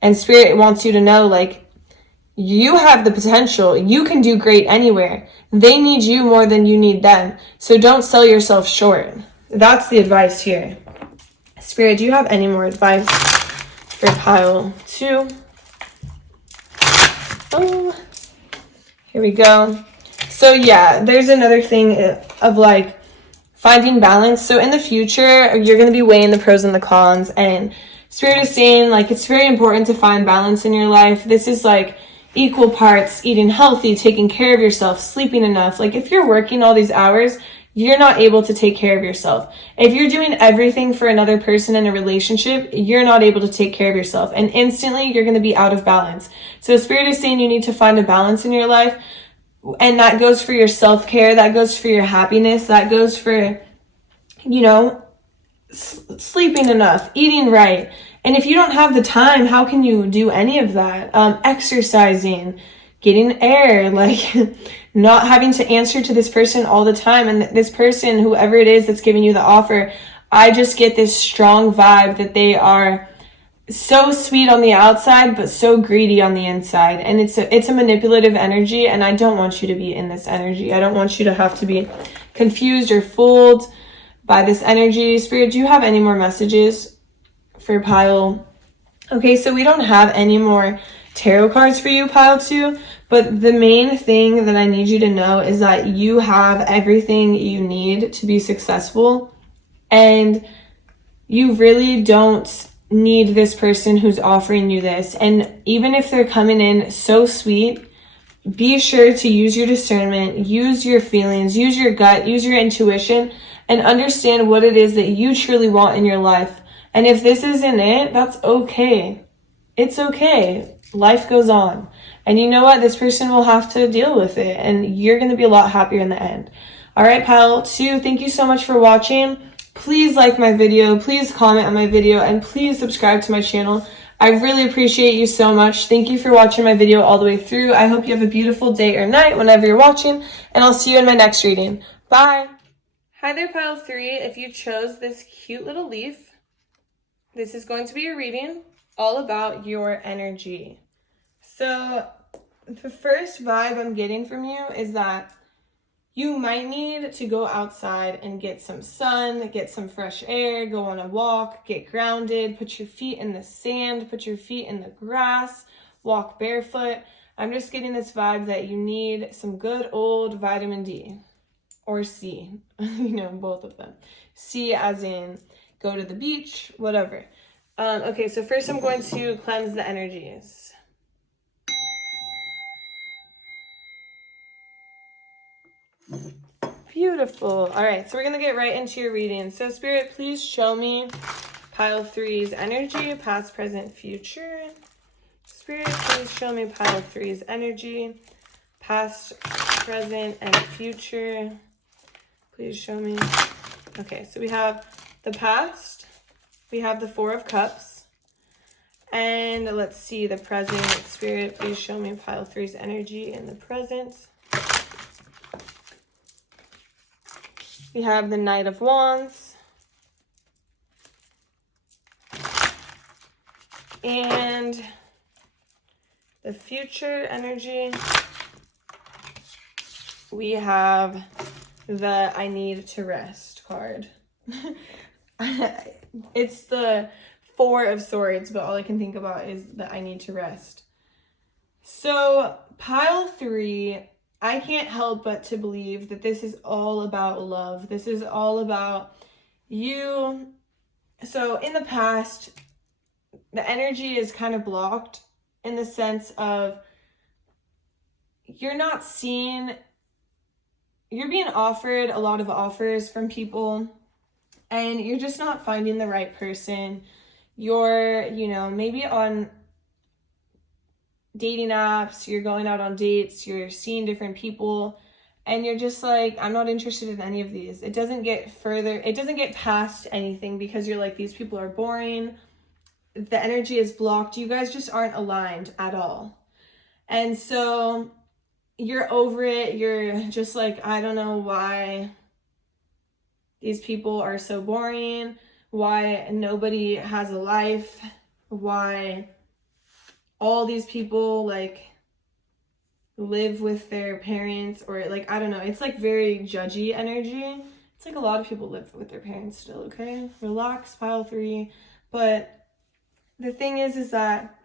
And Spirit wants you to know, like, you have the potential. You can do great anywhere. They need you more than you need them. So don't sell yourself short. That's the advice here. Spirit, do you have any more advice for pile 2? Oh, here we go. So yeah, there's another thing of like finding balance. So in the future, you're going to be weighing the pros and the cons, and Spirit is saying like, it's very important to find balance in your life. This is like equal parts eating healthy, taking care of yourself, sleeping enough. Like if you're working all these hours, you're not able to take care of yourself. If you're doing everything for another person in a relationship, you're not able to take care of yourself. And instantly you're going to be out of balance. So Spirit is saying you need to find a balance in your life. And that goes for your self-care. That goes for your happiness. That goes for, sleeping enough, eating right. And if you don't have the time, how can you do any of that? Exercising, getting air, like not having to answer to this person all the time. And this person, whoever it is that's giving you the offer, I just get this strong vibe that they are so sweet on the outside, but so greedy on the inside. And it's a manipulative energy. And I don't want you to be in this energy. I don't want you to have to be confused or fooled by this energy. Spirit, do you have any more messages for pile? Okay, so we don't have any more tarot cards for you, pile 2, but the main thing that I need you to know is that you have everything you need to be successful, and you really don't need this person who's offering you this. And even if they're coming in so sweet, be sure to use your discernment, use your feelings, use your gut, use your intuition, and understand what it is that you truly want in your life. And if this isn't it, that's okay. It's okay. Life goes on. And you know what? This person will have to deal with it, and you're going to be a lot happier in the end. All right, pile 2, thank you so much for watching. Please like my video, please comment on my video, and please subscribe to my channel. I really appreciate you so much. Thank you for watching my video all the way through. I hope you have a beautiful day or night whenever you're watching, and I'll see you in my next reading. Bye. Hi there, pile 3. If you chose this cute little leaf, this is going to be a reading all about your energy. So the first vibe I'm getting from you is that you might need to go outside and get some sun, get some fresh air, go on a walk, get grounded, put your feet in the sand, put your feet in the grass, walk barefoot. I'm just getting this vibe that you need some good old vitamin D or C, both of them. C as in go to the beach, whatever. Okay, so first I'm going to cleanse the energies. Beautiful. All right, so we're going to get right into your reading. So Spirit, please show me pile 3's energy, past, present, future. Spirit, please show me pile 3's energy, past, present, and future. Please show me. Okay, so we have the past. We have the 4 of Cups. And let's see the present. Spirit, please show me pile 3's energy in the present. We have the Knight of Wands. And the future energy. We have the I need to rest card. It's the 4 of Swords, but all I can think about is that I need to rest. So pile 3, I can't help but to believe that this is all about love. This is all about you. So in the past, the energy is kind of blocked in the sense of you're not seeing, you're being offered a lot of offers from people and you're just not finding the right person. You're, maybe on dating apps, you're going out on dates, you're seeing different people, and you're just like, I'm not interested in any of these. It doesn't get further, it doesn't get past anything because you're like, these people are boring. The energy is blocked. You guys just aren't aligned at all. And so you're over it. You're just like, I don't know why these people are so boring, why nobody has a life, why all these people live with their parents, or I don't know. It's very judgy energy. It's a lot of people live with their parents still, okay? Relax, pile 3. But the thing is that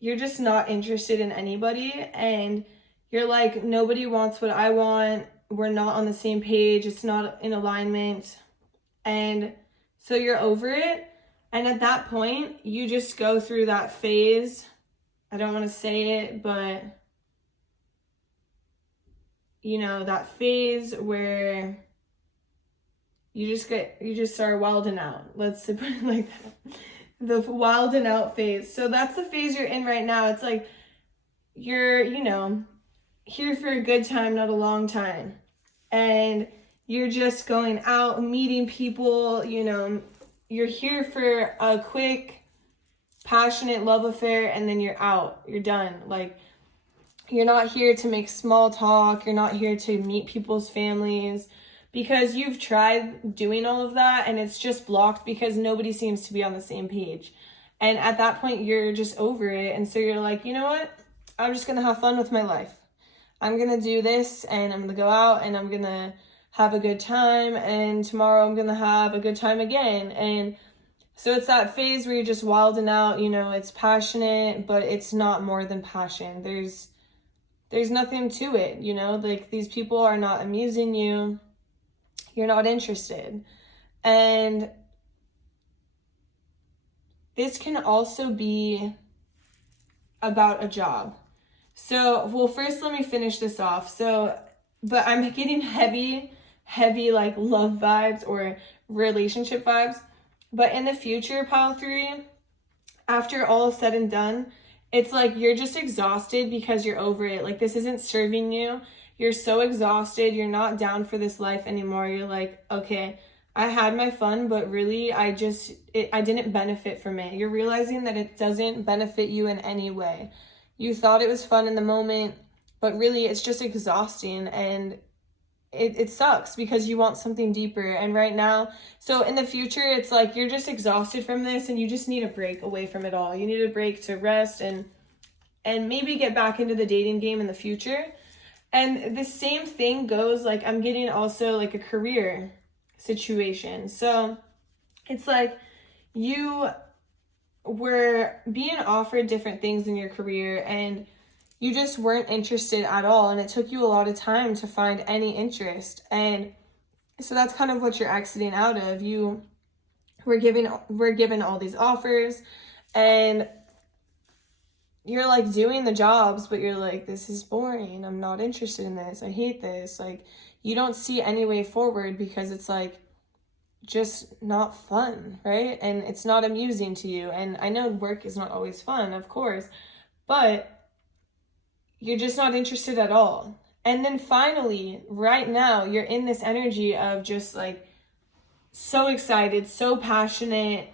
you're just not interested in anybody, and you're like, nobody wants what I want. We're not on the same page. It's not in alignment. And so you're over it. And at that point, you just go through that phase. I don't want to say it, but that phase where you just start wilding out. Let's put it like that. The wilding out phase. So that's the phase you're in right now. It's like you're, here for a good time, not a long time. And you're just going out, meeting people, you're here for a quick, passionate love affair, and then you're out. You're done. You're not here to make small talk. You're not here to meet people's families, because you've tried doing all of that and it's just blocked because nobody seems to be on the same page. And at that point, you're just over it. And so you're like, you know what? I'm just going to have fun with my life. I'm going to do this, and I'm going to go out and I'm going to have a good time, and tomorrow I'm going to have a good time again. And so it's that phase where you're just wilding out, it's passionate, but it's not more than passion. There's nothing to it, these people are not amusing you. You're not interested. And this can also be about a job. So, well, first let me finish this off. But I'm getting heavy love vibes or relationship vibes. But in the future, pile 3, after all is said and done, it's you're just exhausted because you're over it. This isn't serving you. You're so exhausted. You're not down for this life anymore. You're like, okay, I had my fun, but really I didn't benefit from it. You're realizing that it doesn't benefit you in any way. You thought it was fun in the moment, but really it's just exhausting, and it sucks because you want something deeper. And right now, so in the future, it's like you're just exhausted from this and you just need a break away from it all. You need a break to rest and maybe get back into the dating game in the future. And the same thing goes, like, I'm getting also like a career situation. So it's like you were being offered different things in your career and you just weren't interested at all, and it took you a lot of time to find any interest. And so that's kind of what you're exiting out of. You were given all these offers and you're like doing the jobs, but you're like, this is boring, I'm not interested in this, I hate this. Like, you don't see any way forward because it's like just not fun, right? And it's not amusing to you. And I know work is not always fun, of course, but you're just not interested at all. And then finally, right now, you're in this energy of just like so excited, so passionate,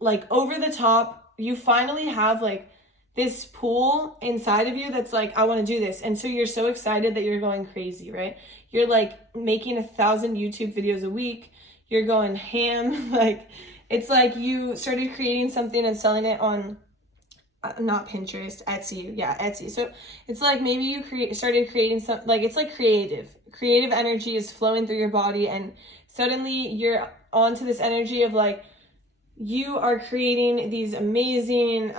like over the top. You finally have like this pool inside of you that's like, I want to do this. And so you're so excited that you're going crazy, right? You're like making 1,000 YouTube videos a week. You're going ham. Like, it's like you started creating something and selling it on not Pinterest, Etsy. Yeah, Etsy. So it's like maybe you started creating some, like, it's like creative energy is flowing through your body, and suddenly you're onto this energy of like, you are creating these amazing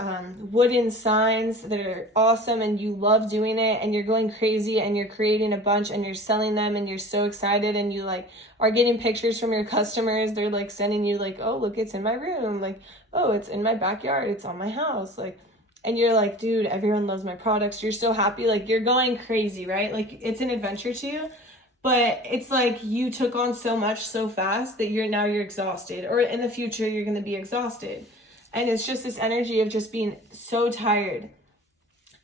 wooden signs that are awesome, and you love doing it, and you're going crazy, and you're creating a bunch and you're selling them, and you're so excited, and you like are getting pictures from your customers. They're like sending you like, oh, look, it's in my room, like, oh, it's in my backyard, it's on my house, like, and you're like, dude, everyone loves my products. You're so happy, like you're going crazy, right? Like, it's an adventure to you. But it's like you took on so much so fast that you're exhausted, or in the future you're going to be exhausted. And it's just this energy of just being so tired.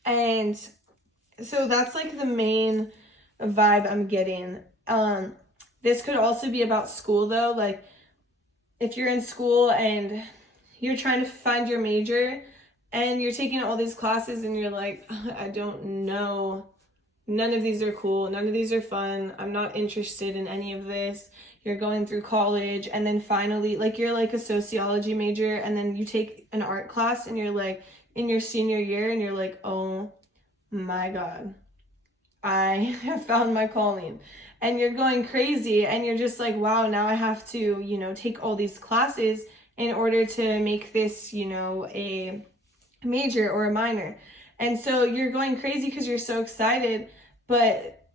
And so that's like the main vibe I'm getting. This could also be about school though. Like, if you're in school and you're trying to find your major and you're taking all these classes and you're like, I don't know. None of these are cool. None of these are fun. I'm not interested in any of this. You're going through college, and then finally, like, you're like a sociology major, and then you take an art class and you're like in your senior year and you're like, oh my God, I have found my calling. And you're going crazy and you're just like, wow, now I have to, take all these classes in order to make this, a major or a minor. And so you're going crazy because you're so excited, but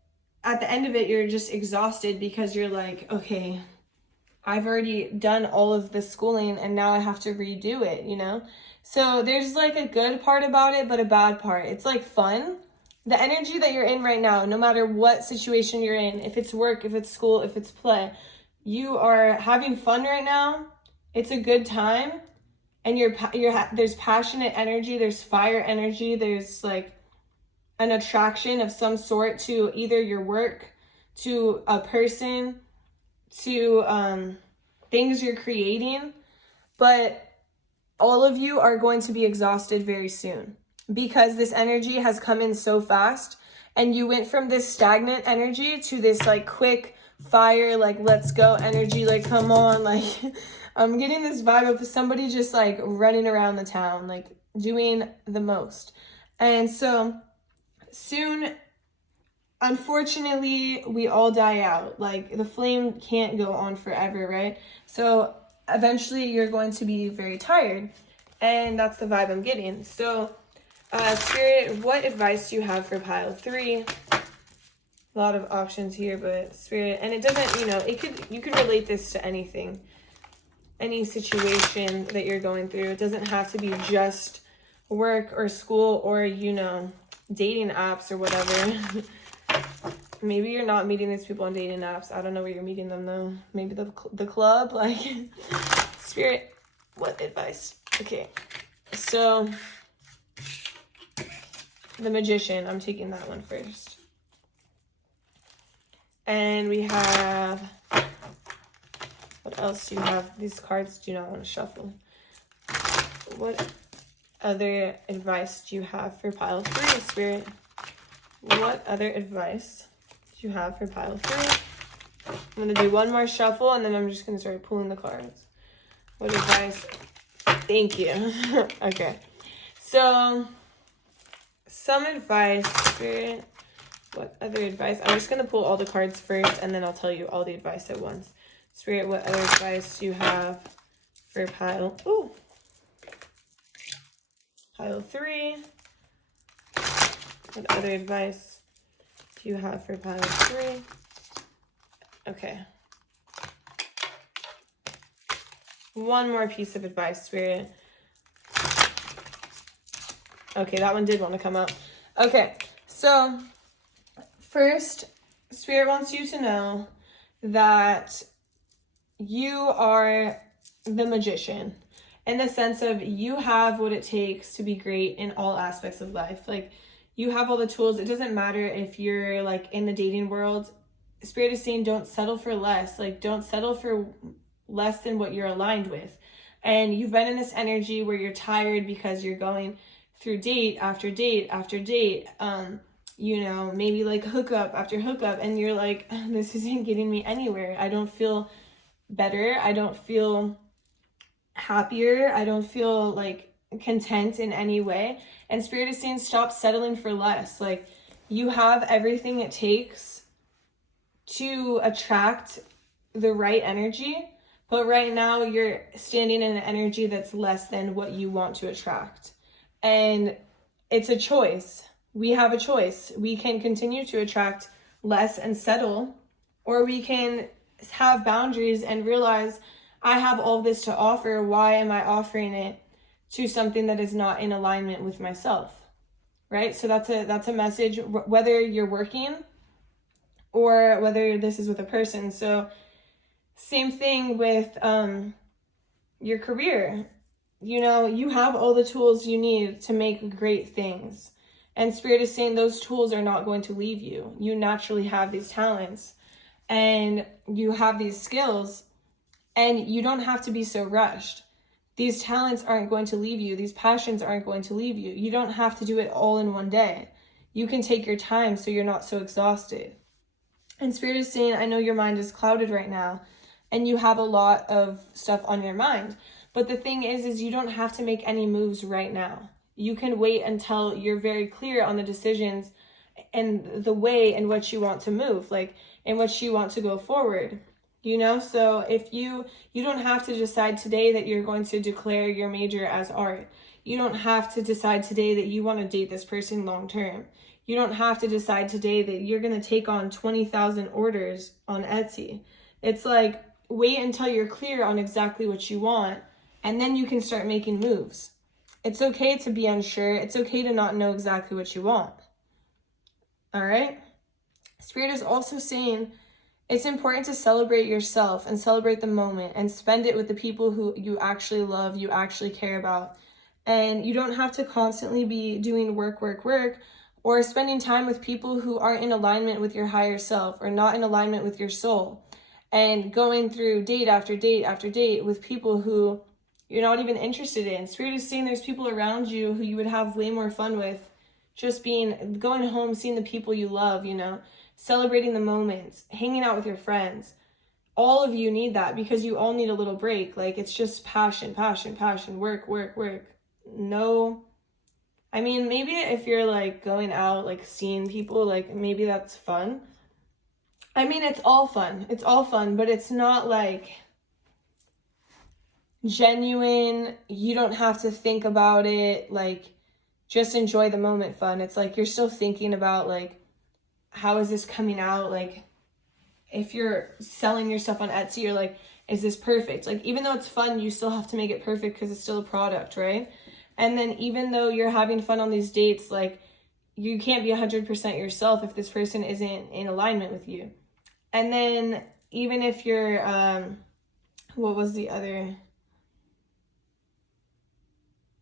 at the end of it, you're just exhausted because you're like, okay, I've already done all of the schooling and now I have to redo it, So there's like a good part about it, but a bad part. It's like fun. The energy that you're in right now, no matter what situation you're in, if it's work, if it's school, if it's play, you are having fun right now. It's a good time. And there's passionate energy, there's fire energy, there's like an attraction of some sort to either your work, to a person, to things you're creating. But all of you are going to be exhausted very soon because this energy has come in so fast, and you went from this stagnant energy to this like quick fire, like let's go energy, like come on, like I'm getting this vibe of somebody just like running around the town, like doing the most. And so soon, unfortunately, we all die out. Like, the flame can't go on forever, right? So eventually you're going to be very tired, and that's the vibe I'm getting. So Spirit, what advice do you have for pile 3? A lot of options here, but Spirit, and it doesn't, you could relate this to anything, any situation that you're going through. It doesn't have to be just work or school or, dating apps or whatever. Maybe you're not meeting these people on dating apps. I don't know where you're meeting them though. Maybe the club, like. Spirit, what advice? Okay, so the Magician, I'm taking that one first. And we have, what What else do you have? These cards do not want to shuffle. What other advice do you have for pile 3, Spirit? What other advice do you have for pile 3? I'm going to do one more shuffle, and then I'm just going to start pulling the cards. What advice? Thank you. Okay. So, some advice, Spirit. What other advice? I'm just going to pull all the cards first, and then I'll tell you all the advice at once. Spirit, what other advice do you have for pile? Ooh. Pile 3. What other advice do you have for pile 3? Okay. One more piece of advice, Spirit. Okay, that one did want to come up. Okay, so first, Spirit wants you to know that you are the magician, in the sense of you have what it takes to be great in all aspects of life. Like, you have all the tools. It doesn't matter if you're like in the dating world. Spirit is saying don't settle for less. Like, don't settle for less than what you're aligned with. And you've been in this energy where you're tired because you're going through date after date after date, you know, maybe like hookup after hookup, and you're like, this isn't getting me anywhere. I don't feel better. I don't feel happier. I don't feel like content in any way. And Spirit is saying stop settling for less. Like, you have everything it takes to attract the right energy, but right now you're standing in an energy that's less than what you want to attract. And it's a choice. We have a choice. We can continue to attract less and settle, or we can have boundaries and realize, I have all this to offer. Why am I offering it to something that is not in alignment with myself? Right? So that's a message, whether you're working or whether this is with a person. So same thing with your career. You know, you have all the tools you need to make great things. And Spirit is saying those tools are not going to leave you. You naturally have these talents and you have these skills, and you don't have to be so rushed. These talents aren't going to leave you. These passions aren't going to leave you. You don't have to do it all in one day. You can take your time so you're not so exhausted. And Spirit is saying, I know your mind is clouded right now and you have a lot of stuff on your mind. But the thing is you don't have to make any moves right now. You can wait until you're very clear on the decisions and the way in which you want to move, like in which you want to go forward. You know, so if you don't have to decide today that you're going to declare your major as art. You don't have to decide today that you want to date this person long term. You don't have to decide today that you're going to take on 20,000 orders on Etsy. It's like, wait until you're clear on exactly what you want, and then you can start making moves. It's okay to be unsure. It's okay to not know exactly what you want. All right? Spirit is also saying it's important to celebrate yourself and celebrate the moment and spend it with the people who you actually love, you actually care about. And you don't have to constantly be doing work, or spending time with people who aren't in alignment with your higher self or not in alignment with your soul, and going through date after date after date with people who you're not even interested in. Spirit is saying there's people around you who you would have way more fun with, just going home, seeing the people you love, you know, celebrating the moments, hanging out with your friends. All of you need that because you all need a little break. Like, it's just passion, work. No, I mean, maybe if you're like going out, like seeing people, like maybe that's fun. I mean, it's all fun, but it's not like genuine. You don't have to think about it. Like, just enjoy the moment fun. It's like you're still thinking about, like, how is this coming out? Like, if you're selling your stuff on Etsy, you're like, is this perfect? Like, even though it's fun, you still have to make it perfect because it's still a product, right? And then even though you're having fun on these dates, like, you can't be 100% yourself if this person isn't in alignment with you. And then even if you're, what was the other?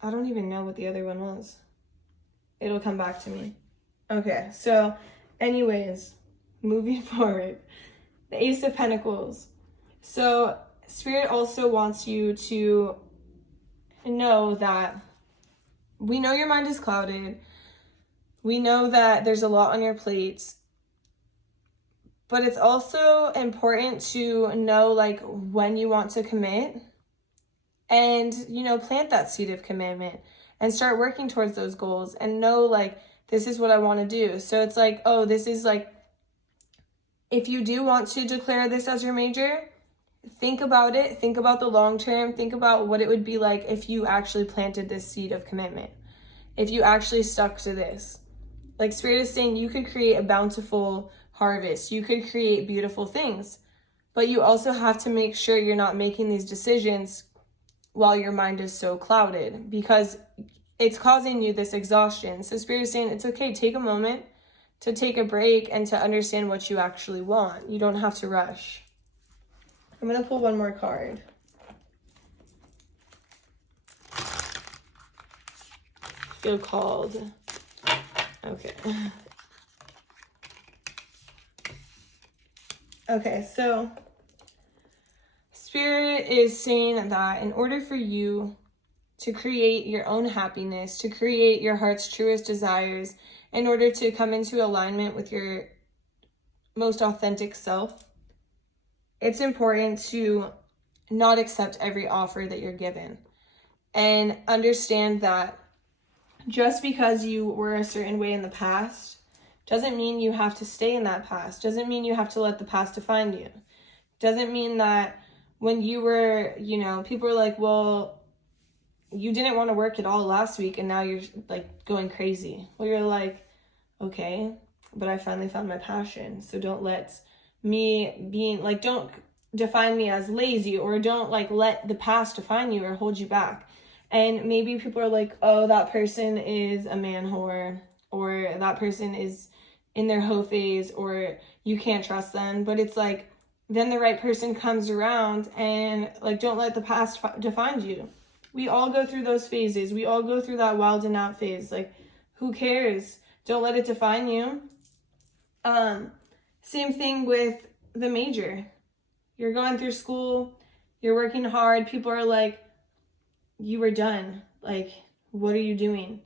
I don't even know what the other one was. It'll come back to me. Okay, so anyways, moving forward. The Ace of Pentacles. So Spirit also wants you to know that we know your mind is clouded. We know that there's a lot on your plate. But it's also important to know like when you want to commit and, you know, plant that seed of commitment and start working towards those goals and know like, this is what I want to do. So it's like, oh, this is like, if you do want to declare this as your major, think about it. Think about the long term. Think about what it would be like if you actually planted this seed of commitment. If you actually stuck to this. Like Spirit is saying, you could create a bountiful harvest. You could create beautiful things. But you also have to make sure you're not making these decisions while your mind is so clouded, because it's causing you this exhaustion. So Spirit is saying it's okay, take a moment to take a break and to understand what you actually want. You don't have to rush. I'm going to pull one more card. Feel called. Okay. Okay, so Spirit is saying that in order for you to create your own happiness, to create your heart's truest desires, in order to come into alignment with your most authentic self, it's important to not accept every offer that you're given and understand that just because you were a certain way in the past doesn't mean you have to stay in that past. Doesn't mean you have to let the past define you. Doesn't mean that when you were, you know, people were like, well, you didn't want to work at all last week and now you're like going crazy. Well, you're like, okay, but I finally found my passion. So don't let me being like, don't define me as lazy, or don't like let the past define you or hold you back. And maybe people are like, oh, that person is a man whore, or that person is in their hoe phase, or you can't trust them. But it's like, then the right person comes around, and like, don't let the past define you. We all go through those phases. We all go through that wild and out phase. Like, who cares? Don't let it define you. Same thing with the major. You're going through school, you're working hard. People are like, you were done. Like, what are you doing?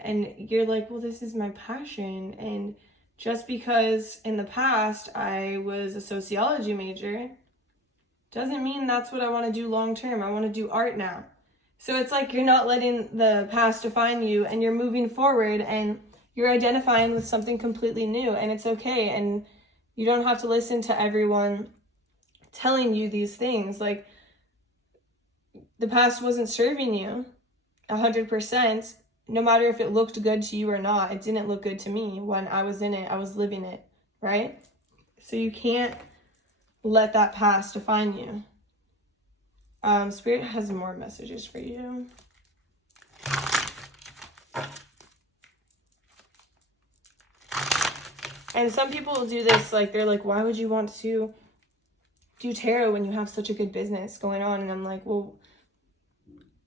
And you're like, well, this is my passion. And just because in the past I was a sociology major doesn't mean that's what I want to do long term. I want to do art now. So it's like you're not letting the past define you, and you're moving forward and you're identifying with something completely new, and it's okay. And you don't have to listen to everyone telling you these things. Like, the past wasn't serving you 100%, no matter if it looked good to you or not. It didn't look good to me when I was in it. I was living it, right? So you can't let that past define you. Spirit has more messages for you. And some people will do this, like, they're like, why would you want to do tarot when you have such a good business going on? And I'm like, well,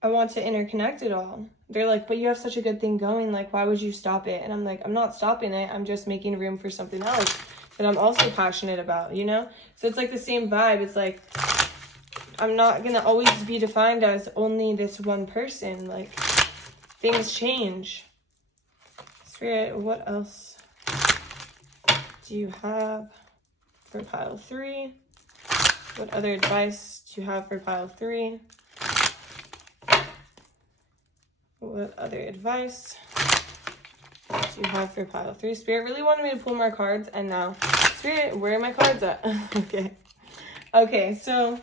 I want to interconnect it all. They're like, but you have such a good thing going, like, why would you stop it? And I'm like, I'm not stopping it. I'm just making room for something else that I'm also passionate about, you know? So it's like the same vibe. It's like, I'm not going to always be defined as only this one person. Like, things change. Spirit, what else do you have for pile 3? What other advice do you have for pile 3? What other advice do you have for pile 3? Spirit really wanted me to pull more cards, and now, Spirit, where are my cards at? Okay, so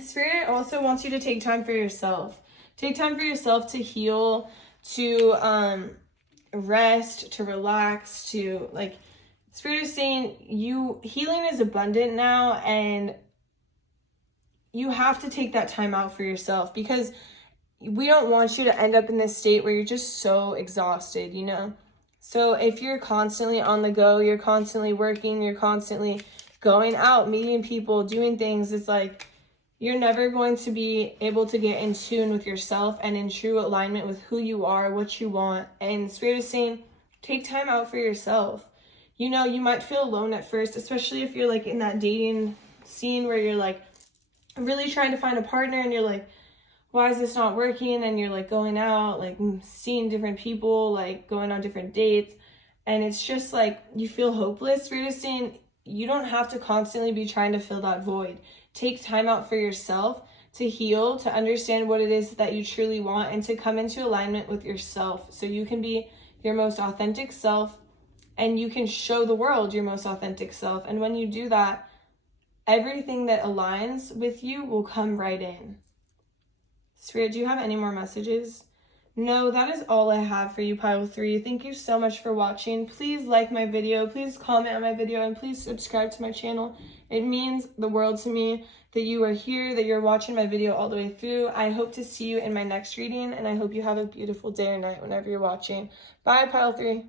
Spirit also wants you to take time for yourself. Take time for yourself to heal, to rest, to relax, to, like, Spirit is saying healing is abundant now, and you have to take that time out for yourself, because we don't want you to end up in this state where you're just so exhausted, you know? So if you're constantly on the go, you're constantly working, you're constantly going out, meeting people, doing things, it's like you're never going to be able to get in tune with yourself and in true alignment with who you are, what you want. And Spirit is saying, take time out for yourself. You know, you might feel alone at first, especially if you're like in that dating scene where you're like really trying to find a partner and you're like, why is this not working? And you're like going out, like seeing different people, like going on different dates. And it's just like you feel hopeless. We're just saying you don't have to constantly be trying to fill that void. Take time out for yourself to heal, to understand what it is that you truly want, and to come into alignment with yourself so you can be your most authentic self and you can show the world your most authentic self. And when you do that, everything that aligns with you will come right in. Spirit, do you have any more messages? No, that is all I have for you, pile 3. Thank you so much for watching. Please like my video, please comment on my video, and please subscribe to my channel. It means the world to me that you are here, that you're watching my video all the way through. I hope to see you in my next reading, and I hope you have a beautiful day or night whenever you're watching. Bye, pile 3.